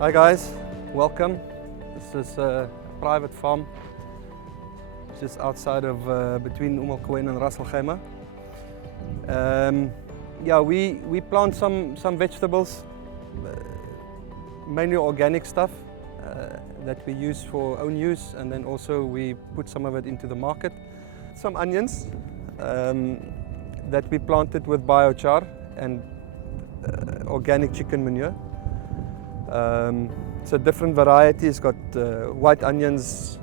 Hi guys, welcome. This is a private farm just outside of between Al Quwain and Ras Al Khaimah. Yeah, we plant some vegetables, mainly organic stuff that we use for own use, and then also we put some of it into the market. Some onions that we planted with biochar and organic chicken manure. It's a different variety. It's got white onions,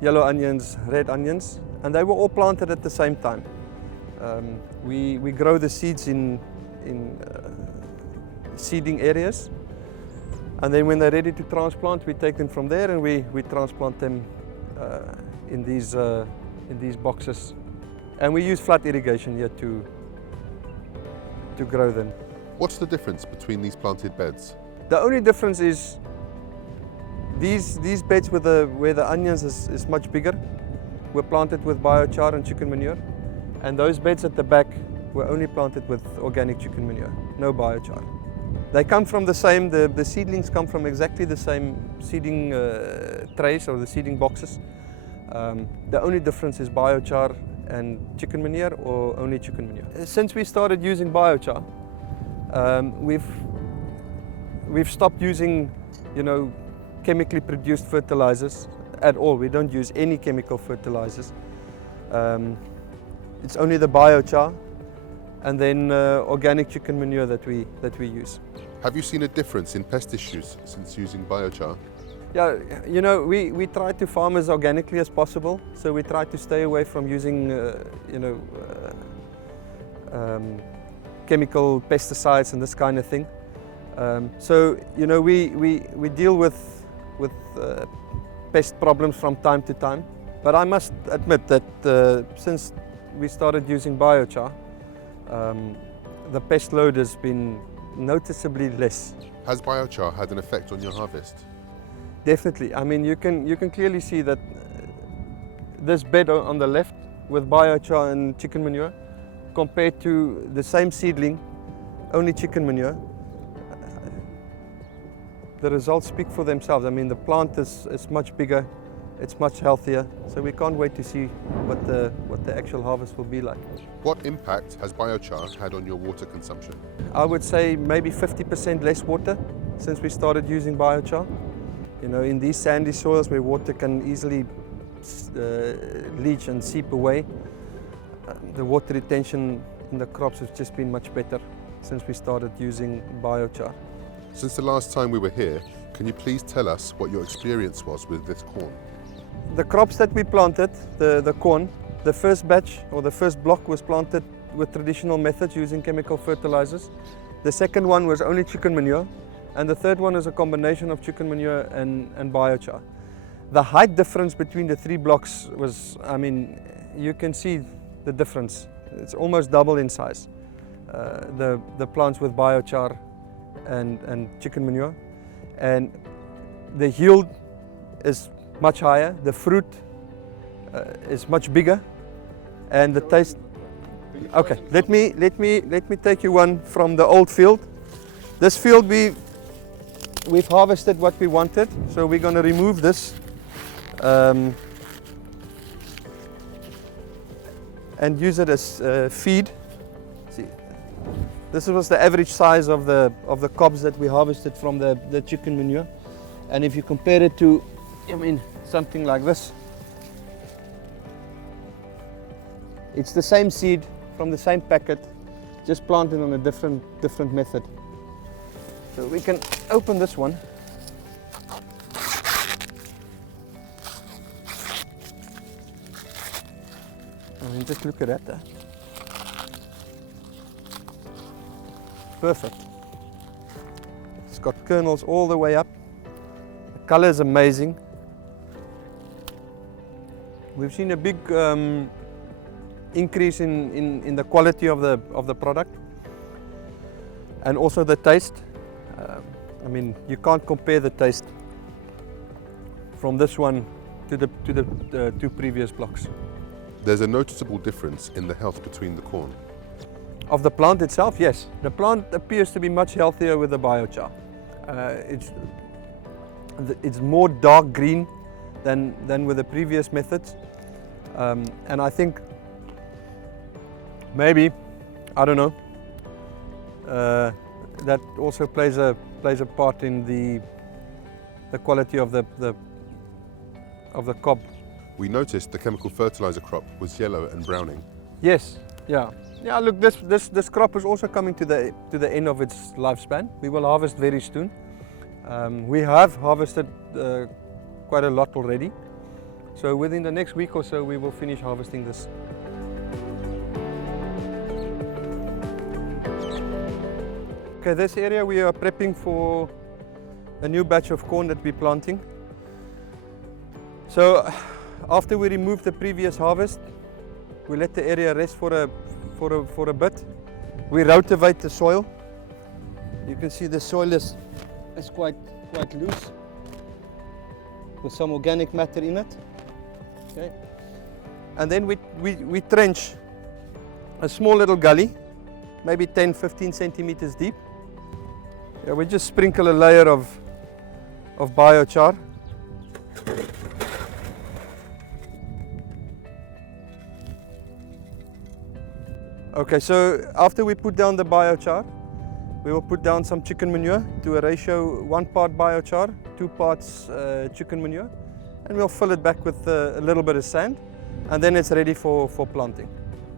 yellow onions, red onions, and they were all planted at the same time. We grow the seeds in seeding areas, and then when they're ready to transplant, we take them from there and we transplant them in these boxes. And we use flat irrigation here to grow them. What's the difference between these planted beds? The only difference is these beds where the onions is much bigger were planted with biochar and chicken manure, and those beds at the back were only planted with organic chicken manure, no biochar. They come from the same, the seedlings come from exactly the same seeding trays or the seeding boxes. The only difference is biochar and chicken manure or only chicken manure. Since we started using biochar, we've stopped using, chemically produced fertilizers at all. We don't use any chemical fertilizers. It's only the biochar and then organic chicken manure that we use. Have you seen a difference in pest issues since using biochar? Yeah, we try to farm as organically as possible, so we try to stay away from using, chemical pesticides and this kind of thing. So we deal with pest problems from time to time, but I must admit that since we started using biochar, the pest load has been noticeably less. Has biochar had an effect on your harvest? Definitely. I mean, you can clearly see that this bed on the left with biochar and chicken manure compared to the same seedling, only chicken manure, the results speak for themselves. I mean, the plant is much bigger, it's much healthier, so we can't wait to see what the actual harvest will be like. What impact has biochar had on your water consumption? I would say maybe 50% less water since we started using biochar. In these sandy soils where water can easily leach and seep away, the water retention in the crops has just been much better since we started using biochar. Since the last time we were here, can you please tell us what your experience was with this corn? The crops that we planted, the corn, the first batch or the first block was planted with traditional methods using chemical fertilizers. The second one was only chicken manure, and the third one is a combination of chicken manure and biochar. The height difference between the three blocks was, I mean, you can see the difference. It's almost double in size. The plants with biochar and chicken manure, and the yield is much higher, the fruit is much bigger, and the taste. Okay, let me take you one from the old field. This field we've harvested what we wanted, so we're going to remove this and use it as feed. See, this was the average size of the cobs that we harvested from the chicken manure, and if you compare it to, something like this, it's the same seed from the same packet, just planted on a different method. So we can open this one. Just look at that. Perfect. It's got kernels all the way up. The color is amazing. We've seen a big increase in the quality of the product, and also the taste. You can't compare the taste from this one to the two previous blocks. There's a noticeable difference in the health between the corn. Of the plant itself, yes. The plant appears to be much healthier with the biochar. It's more dark green than with the previous methods, and I think maybe, I don't know, that also plays a part in the quality of the cob. We noticed the chemical fertilizer crop was yellow and browning. Yes, yeah. Yeah, look, this crop is also coming to the end of its lifespan. We will harvest very soon. We have harvested quite a lot already. So within the next week or so we will finish harvesting this. Okay, this area we are prepping for a new batch of corn that we're planting. So after we remove the previous harvest, we let the area rest for a bit. We rotivate the soil. You can see the soil is quite loose with some organic matter in it. Okay. And then we trench a small little gully, maybe 10-15 centimeters deep. Yeah, we just sprinkle a layer of biochar. Okay, so after we put down the biochar, we will put down some chicken manure to a ratio 1 part biochar, 2 parts chicken manure, and we'll fill it back with a little bit of sand, and then it's ready for planting.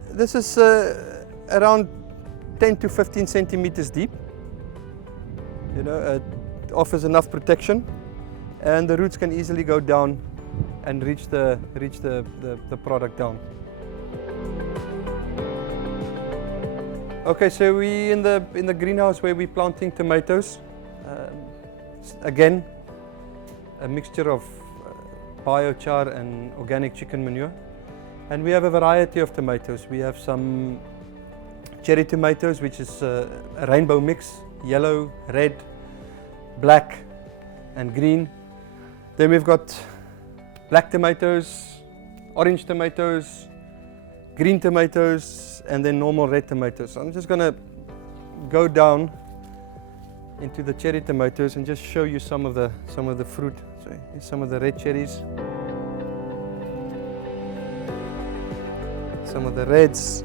This is around 10-15 centimeters deep. You know, it offers enough protection, and the roots can easily go down and reach the product down. Okay, so we in the greenhouse where we're planting tomatoes. Again, a mixture of biochar and organic chicken manure, and we have a variety of tomatoes. We have some cherry tomatoes, which is a rainbow mix: yellow, red, black, and green. Then we've got black tomatoes, orange tomatoes, green tomatoes, and then normal red tomatoes. So I'm just going to go down into the cherry tomatoes and just show you some of the fruit. So here's some of the red cherries, some of the reds.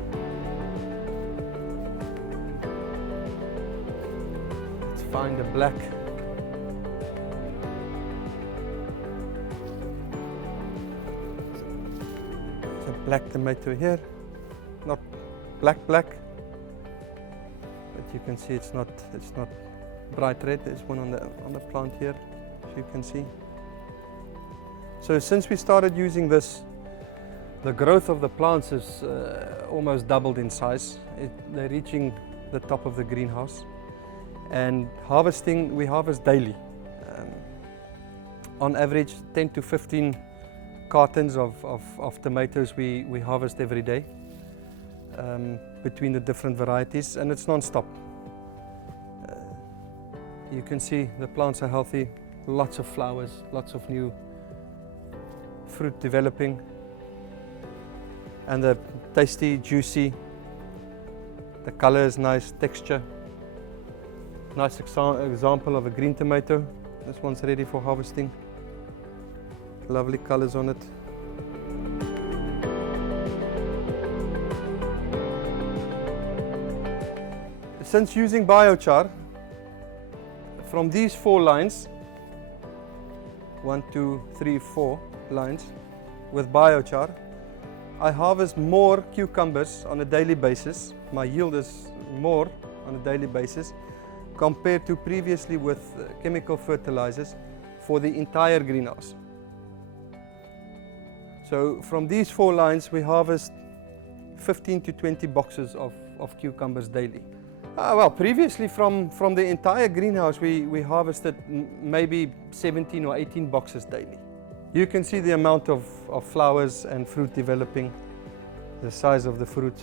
Let's find the black. Black tomato here, not black, but you can see it's not bright red. There's one on the plant here, as you can see. So since we started using this, the growth of the plants is almost doubled in size. They're reaching the top of the greenhouse, and we harvest daily. On average, 10 to 15 cartons of tomatoes we harvest every day between the different varieties, and it's non-stop. You can see the plants are healthy, lots of flowers, lots of new fruit developing, and they're tasty, juicy. The color is nice, texture. Nice example of a green tomato. This one's ready for harvesting. Lovely colors on it. Since using biochar, from these 4 lines, 1, 2, 3, 4 lines with biochar, I harvest more cucumbers on a daily basis. My yield is more on a daily basis compared to previously with chemical fertilizers for the entire greenhouse. So from these 4 lines, we harvest 15 to 20 boxes of cucumbers daily. Well, previously from the entire greenhouse, we harvested maybe 17 or 18 boxes daily. You can see the amount of flowers and fruit developing, the size of the fruit.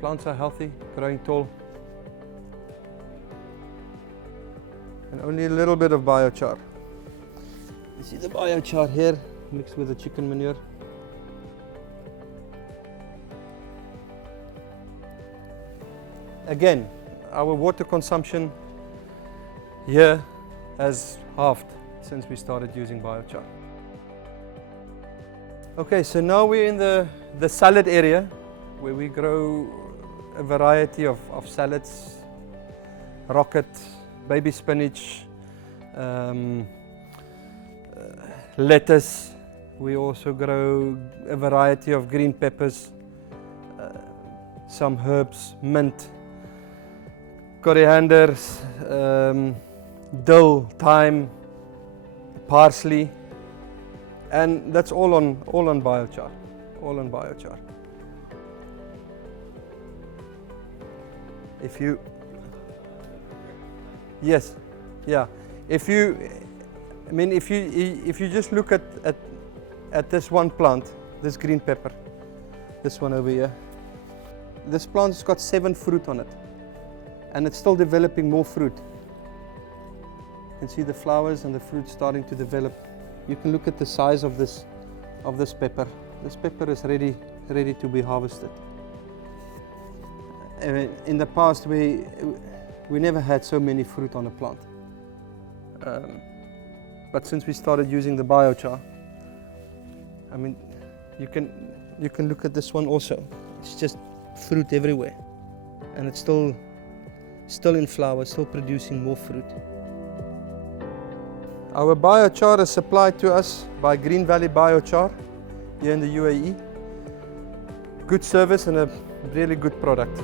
Plants are healthy, growing tall. And only a little bit of biochar. You see the biochar here mixed with the chicken manure. Again, our water consumption here has halved since we started using biochar. Okay, so now we're in the salad area where we grow a variety of salads, rocket, baby spinach, lettuce. We also grow a variety of green peppers, some herbs, mint, coriander, dill, thyme, parsley, and that's all on biochar. All on biochar. If you, yes, yeah. If you just look at this one plant, this green pepper, this one over here, this plant's got 7 fruit on it, and it's still developing more fruit. You can see the flowers and the fruit starting to develop. You can look at the size of this pepper. This pepper is ready to be harvested. In the past, we never had so many fruit on a plant. But since we started using the biochar, I mean, you can look at this one also. It's just fruit everywhere, and it's still in flower, still producing more fruit. Our biochar is supplied to us by Green Valley Biochar here in the UAE. Good service and a really good product.